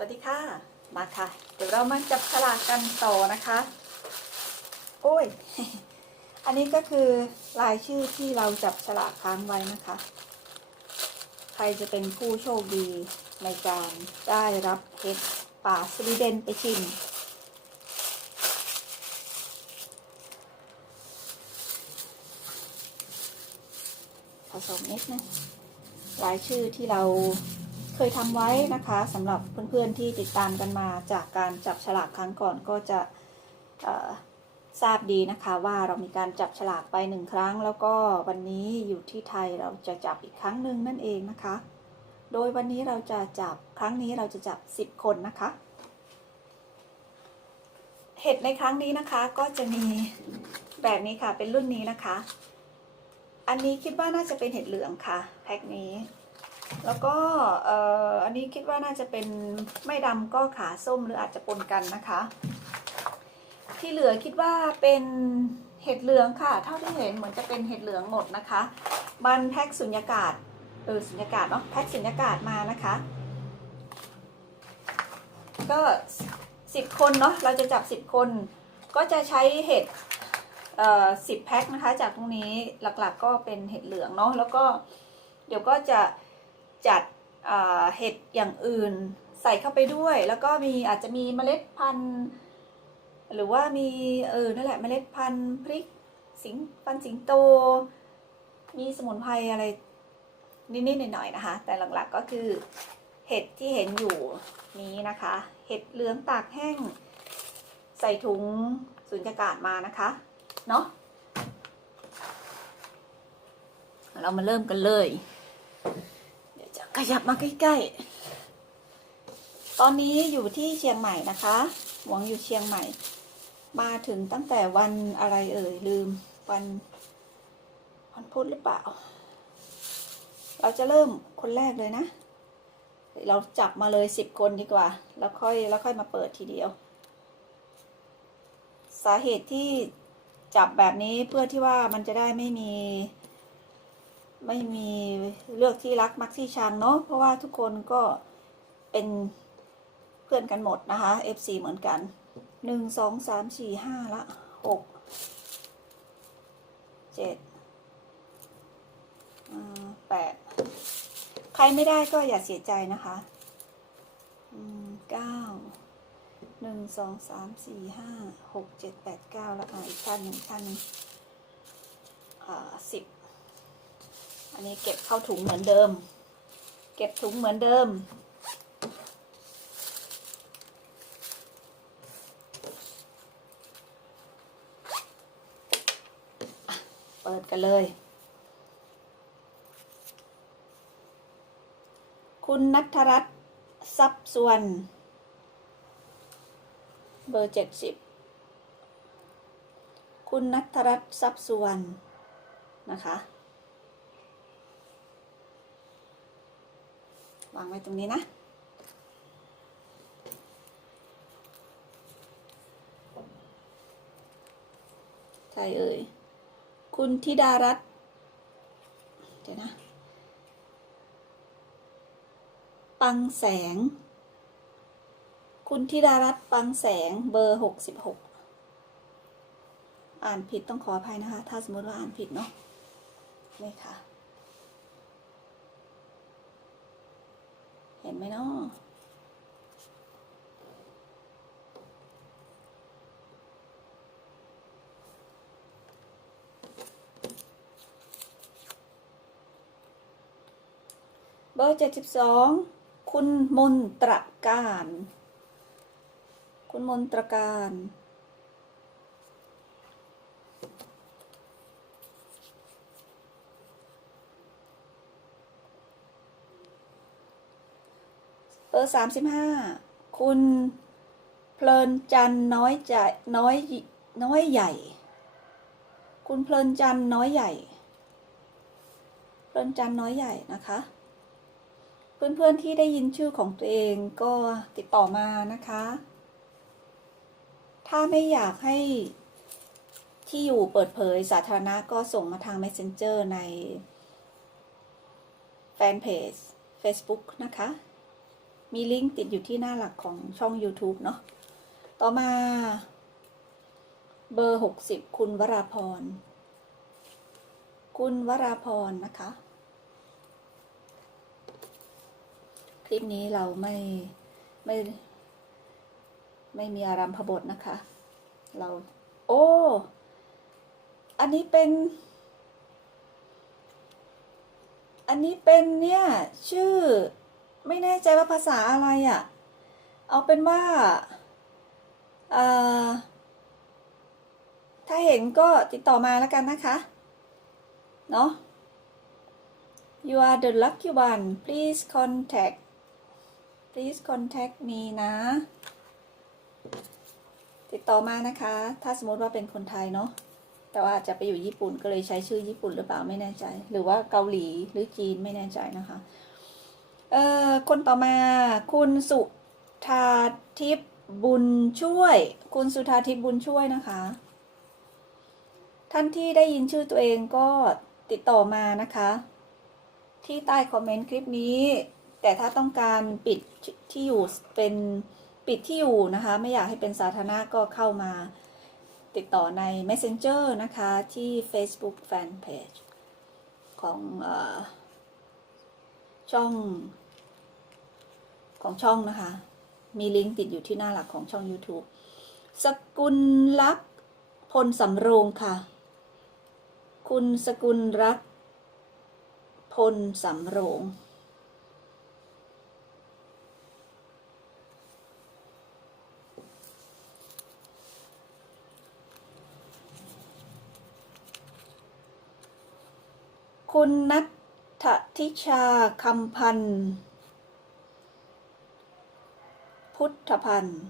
สวัสดีค่ะ มาค่ะ เดี๋ยวเรามาจับฉลากกันต่อนะคะ โอ้ย อันนี้ก็คือรายชื่อที่เราจับฉลากค้างไว้นะคะ ใครจะเป็นผู้โชคดีในการได้รับเห็ดป่าสวีเดนไปชิม ผสมนิดนึงรายชื่อที่เรา เคยทำไว้นะคะสำหรับเพื่อนๆที่ติดตามกันมาจากการจับฉลากครั้งก่อนก็จะทราบดีนะคะว่าเรามีการจับฉลากไปหนึ่งครั้ง แล้วก็วันนี้อยู่ที่ไทยเราจะจับอีกครั้งหนึ่งนั่นเองนะคะ โดยวันนี้เราจะจับครั้งนี้เราจะจับ 10 คนนะคะ เห็ดในครั้งนี้นะคะก็จะมีแบบนี้ค่ะเป็นรุ่นนี้นะคะ อันนี้คิดว่าน่าจะเป็นเห็ดเหลืองค่ะแพ็คนี้ แล้วก็เอ่ออันนี้คิดว่าน่าจะเป็นไม่ดำก็ขาส้มหรืออาจจะปนกันนะคะ ที่เหลือคิดว่าเป็นเห็ดเหลืองค่ะ เท่าที่เห็นเหมือนจะเป็นเห็ดเหลืองหมดนะคะ มันแพ็คสุญญากาศเออสุญญากาศเนาะแพ็คสุญญากาศมานะคะ ก็สิบคนเนาะเราจะจับสิบคน ก็จะใช้เห็ดเอ่อสิบแพ็คนะคะ จากตรงนี้หลักๆก็เป็นเห็ดเหลืองเนาะแล้วก็เดี๋ยวก็จะ จัดเห็ดอย่างอื่นใส่เข้าไปด้วย แล้วก็มีอาจจะมีเมล็ดพันธุ์ หรือว่ามีเออนั่นแหละเมล็ดพันธุ์พริกสิงพันธุ์สิงโต มีสมุนไพรอะไรนิดๆหน่อยๆนะคะ แต่หลักๆก็คือเห็ดที่เห็นอยู่นี้นะคะ เห็ดเหลืองตากแห้ง ใส่ถุงสุญญากาศมานะคะเนาะเรามาเริ่มกันเลย ขยับมาใกล้ๆ ตอนนี้อยู่ที่เชียงใหม่นะคะ หวงอยู่เชียงใหม่ มาถึงตั้งแต่วันอะไรเอ่ยลืมวันวันพุธหรือเปล่า เราจะเริ่มคนแรกเลยนะ เราจับมาเลยสิบคนดีกว่า แล้วค่อยแล้วค่อยมาเปิดทีเดียว สาเหตุที่จับแบบนี้เพื่อที่ว่ามันจะได้ไม่มี ไม่มีเลือกที่รักมักที่ชังเนาะเพราะว่าทุกคนก็เป็นเพื่อนกันหมดนะคะ FC เหมือนกันหนึ่งสองสามสี่ห้าละหกเจ็ดแปดใครไม่ได้ก็อย่าเสียใจนะคะเก้าหนึ่งสองสามสี่ห้าหกเจ็ดแปดเก้าแล้วอะอีกท่านหนึ่งท่านอ่าสิบ อันนี้เก็บเข้าถุงเหมือนเดิม เก็บถุงเหมือนเดิม เปิดกันเลย คุณนัทรัตน์ทรัพย์ส่วน เบอร์เจ็ดสิบคุณนัทรัตน์ทรัพย์สุวรรณนะคะ วางไว้ตรงนี้นะ ใครเอ่ย คุณธิดารัตน์เดี๋ยวนะ ปังแสง คุณธิดารัตน์ปังแสงเบอร์หกสิบหกอ่านผิดต้องขออภัยนะคะ ถ้าสมมติว่าอ่านผิดเนาะนี่ค่ะ ห็นไหมเนาะเบอร์เจ็ดสิบสองคุณมนตรการ คุณมนตรการ เบอร์สามสิบห้าคุณเพลินจันน้อยใจน้อยน้อยใหญ่ คุณเพลินจันน้อยใหญ่ เพลินจันน้อยใหญ่นะคะ เพื่อนๆที่ได้ยินชื่อของตัวเองก็ติดต่อมานะคะ ถ้าไม่อยากให้ที่อยู่เปิดเผยสาธารณะก็ส่งมาทาง Messenger ในแฟนเพจ Facebook นะคะ มีลิงก์ติดอยู่ที่หน้าหลักของช่อง YouTube เนาะ ต่อมา เบอร์หกสิบคุณวราพร คุณวราพรนะคะ คลิปนี้เราไม่ไม่ไม่มีอารัมพบทนะคะ เรา โอ้ อันนี้เป็น อันนี้เป็นเนี่ย ชื่อ ไม่แน่ใจว่าภาษาอะไรอะ่ะ เอาเป็นว่าถ้าเห็นก็ติดต่อมาแล้วกันนะคะ เนาะ you are the lucky one please contact please contact me นะ ติดต่อมานะคะ ถ้าสมมติว่าเป็นคนไทยเนาะแต่ว่าจะไปอยู่ญี่ปุ่นก็เลยใช้ชื่อญี่ปุ่นหรือเปล่าไม่แน่ใจ หรือว่าเกาหลีหรือจีนไม่แน่ใจนะคะ เอ่อคนต่อมาคุณสุธาทิพย์บุญช่วย คุณสุธาทิพย์บุญช่วยนะคะ ท่านที่ได้ยินชื่อตัวเองก็ติดต่อมานะคะ ที่ใต้คอมเมนต์คลิปนี้ แต่ถ้าต้องการปิดที่อยู่เป็นปิดที่อยู่นะคะ ไม่อยากให้เป็นสาธารณะก็เข้ามาติดต่อใน Messenger นะคะที่ Facebook Fanpage ของอช่อง ของช่องนะคะ มีลิงก์ติดอยู่ที่หน้าหลักของช่อง YouTube สกุลลักษ์พลสำโรงค่ะ คุณสกุลรักษ์พลสำโรงคุณนัททิชาคำพันธ์ พุทธพันธ์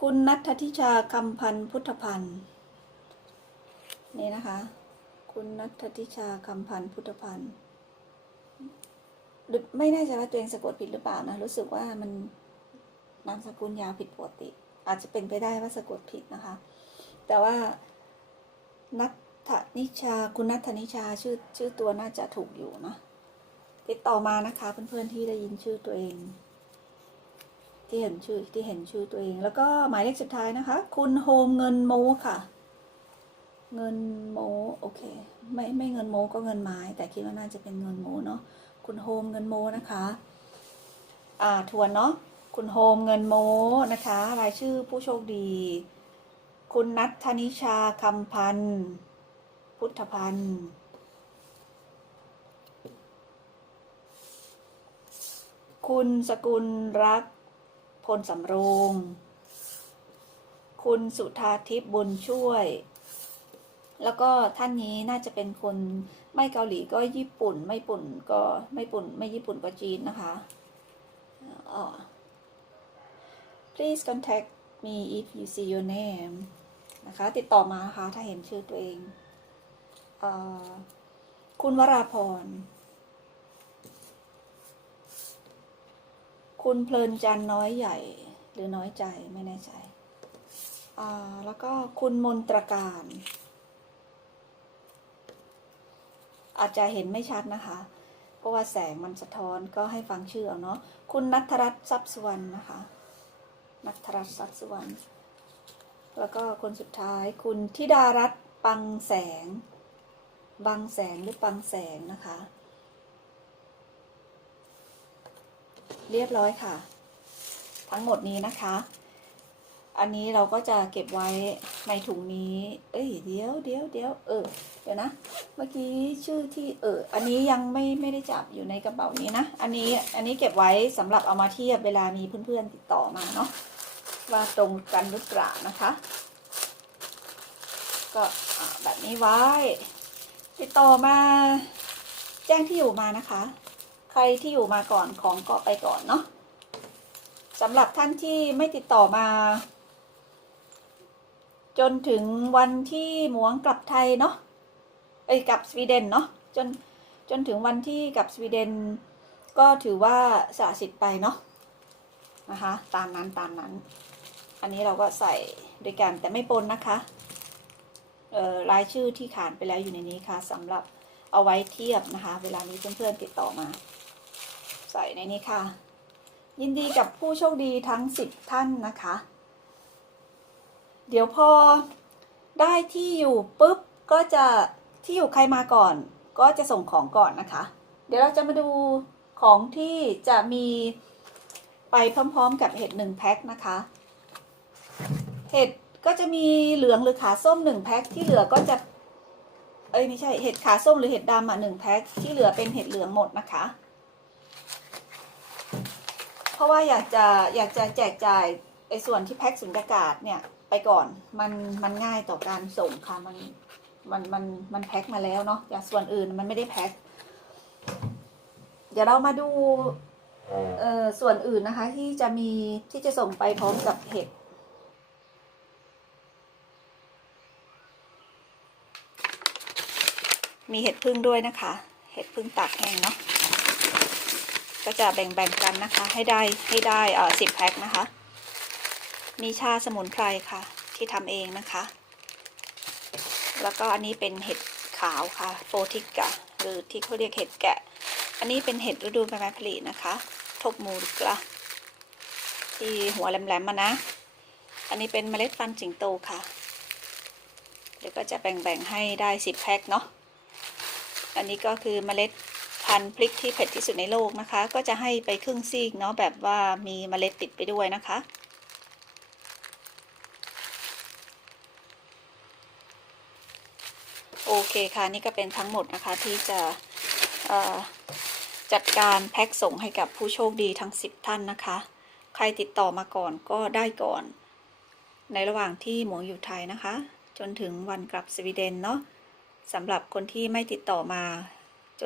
คุณนัททิชาคำพันธ์พุทธพันธ์ นี่นะคะ คุณนัททิชาคำพันธ์พุทธพันธ์ไม่แน่ใจว่าตัวเองสะกดผิดหรือเปล่านะ รู้สึกว่ามันนามสกุลยาวผิดปกติ อาจจะเป็นไปได้ว่าสะกดผิดนะคะ แต่ว่านัทนิชา คุณนัทนิชาชื่อชื่อตัวน่าจะถูกอยู่นะ ติดต่อมานะคะเพื่อนๆที่ได้ยินชื่อตัวเอง ที่เห็นชื่อที่เห็นชื่อตัวเอง แล้วก็หมายเลขสุดท้ายนะคะ คุณโฮมเงินโมค่ะ เงินโมโอเค ไม่ไม่เงินโมก็เงินไม้ แต่คิดว่าน่าจะเป็นเงินโมเนาะคุณโฮมเงินโมนะคะ อ่าทวนเนาะคุณโฮมเงินโมนะคะ รายชื่อผู้โชคดี คุณนัทธนิชาคำพันธ์พุทธพันธ์ คุณสกุลรักพลสำโรง คุณสุธาทิพย์บุญช่วย แล้วก็ท่านนี้น่าจะเป็นคนไม่เกาหลีก็ญี่ปุ่น ไม่ปุ่นก็ไม่ปุ่น ไม่ญี่ปุ่นก็จีนนะคะอ่า please contact me if you see your name นะคะ ติดต่อมานะคะ ถ้าเห็นชื่อตัวเองอคุณวราพร คุณเพลินจันน้อยใหญ่หรือน้อยใจไม่แน่ใจ อ่า แล้วก็คุณมนตรการ อาจจะเห็นไม่ชัดนะคะ เพราะว่าแสงมันสะท้อนก็ให้ฟังชื่อเอาเนาะ คุณนัทรัตน์ทรัพย์สุวรรณนะคะ นัทรัตน์ทรัพย์สุวรรณ แล้วก็คนสุดท้ายคุณธิดารัตน์ปังแสงบางแสงหรือปังแสงนะคะ เรียบร้อยค่ะ ทั้งหมดนี้นะคะ อันนี้เราก็จะเก็บไว้ในถุงนี้ เอ้ยเดี๋ยวเดี๋ยวเดี๋ยวเออเดี๋ยวนะ เมื่อกี้ชื่อที่เอออันนี้ยังไม่ไม่ได้จับอยู่ในกระเป๋านี้นะ อันนี้อันนี้เก็บไว้สำหรับเอามาเทียบเวลามีเพื่อนๆติดต่อมาเนาะว่าตรงกันหรือเปล่านะคะ ก็แบบนี้ไว้ ติดต่อมา แจ้งที่อยู่มานะคะ ใครที่อยู่มาก่อนของก็ไปก่อนเนาะสำหรับท่านที่ไม่ติดต่อมา จนถึงวันที่หมวงกลับไทยเนาะเอ้กลับสวีเดนเนาะจนจนถึงวันที่กลับสวีเดน ก็ถือว่าสละสิทธิ์ไปเนาะนะคะตามนั้นตามนั้น อันนี้เราก็ใส่ด้วยกันแต่ไม่ปนนะคะเอ่อรายชื่อที่ขานไปแล้วอยู่ในนี้ค่ะสำหรับเอาไว้เทียบนะคะ เวลานี้เพื่อนๆติดต่อมา ใส่ในนี้ค่ะ ยินดีกับผู้โชคดีทั้ง 10 ท่านนะคะ เดี๋ยวพอได้ที่อยู่ปุ๊บก็จะที่อยู่ใครมาก่อน ก็จะส่งของก่อนนะคะ เดี๋ยวเราจะมาดูของที่จะมีไปพร้อมๆกับเห็ดหนึ่งแพ็คนะคะ เห็ดก็จะมีเหลืองหรือขาส้มหนึ่งแพ็คที่เหลือก็จะเอ้ยไม่ใช่เห็ดขาส้มหรือเห็ดดำอะหนึ่งแพ็คที่เหลือเป็นเห็ดเหลืองหมดนะคะ เพราะว่าอยากจะอยากจะแจกจ่ายไอ้ส่วนที่แพ็คสุญญากาศเนี่ยไปก่อนมันมันง่ายต่อการส่งค่ะมันมันมันมันแพ็คมาแล้วเนาะอย่างส่วนอื่นมันไม่ได้แพ็คเดี๋ยวเรามาดูเอ่อส่วนอื่นนะคะ ที่จะมีที่จะส่งไปพร้อมกับเห็ดมีเห็ดพึ่งด้วยนะคะ เห็ดพึ่งตากแห้งเนาะ ก็จะแบ่งๆกันนะคะ ให้ได้ให้ได้เอ่อสิบแพ็คนะคะ มีชาสมุนไพรค่ะ ที่ทำเองนะคะ แล้วก็อันนี้เป็นเห็ดขาวค่ะโฟติกะหรือที่เขาเรียกเห็ดแกะ อันนี้เป็นเห็ดฤดูใบไม้ผลินะคะ ทบมูลกละที่หัวแหลมๆมานะ อันนี้เป็นเมล็ดฟันสิงโตค่ะเดี๋ยวก็จะแบ่งๆให้ได้สิบแพ็คเนาะอันนี้ก็คือเมล็ด พันธุ์พริกที่เผ็ดที่สุดในโลกนะคะ ก็จะให้ไปครึ่งซีกเนาะแบบว่ามีเมล็ดติดไปด้วยนะคะ โอเคค่ะนี่ก็เป็นทั้งหมดนะคะที่จะจัดการแพ็คส่งให้กับผู้โชคดีทั้ง 10 ท่านนะคะ ใครติดต่อมาก่อนก็ได้ก่อน ในระหว่างที่หมวอยู่ไทยนะคะ จนถึงวันกลับสวีเดนเนาะสำหรับคนที่ไม่ติดต่อมา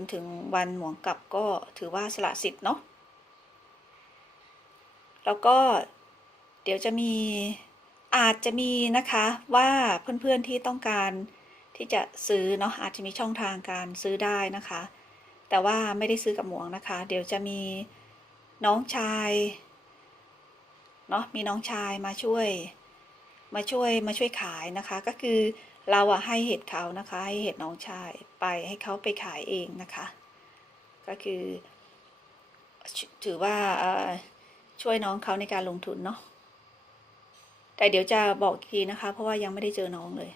นถึงวันหมวงกลับก็ถือว่าสละสิทธิ์เนาะแล้วก็เดี๋ยวจะมีอาจจะมีนะคะว่าเพื่อนๆที่ต้องการที่จะซื้อเนาะอาจจะมีช่องทางการซื้อได้นะคะ แต่ว่าไม่ได้ซื้อกับหมวงนะคะ เดี๋ยวจะมีน้องชายเนาะมีน้องชายมาช่วย มาช่วยมาช่วยขายนะคะ ก็คือ เราอะให้เห็ดเขานะคะ ให้เห็ดน้องชายไปให้เขาไปขายเองนะคะ ก็คือ ถือว่าช่วยน้องเขาในการลงทุนเนาะแต่เดี๋ยวจะบอกอีกทีนะคะ เพราะว่ายังไม่ได้เจอน้องเลย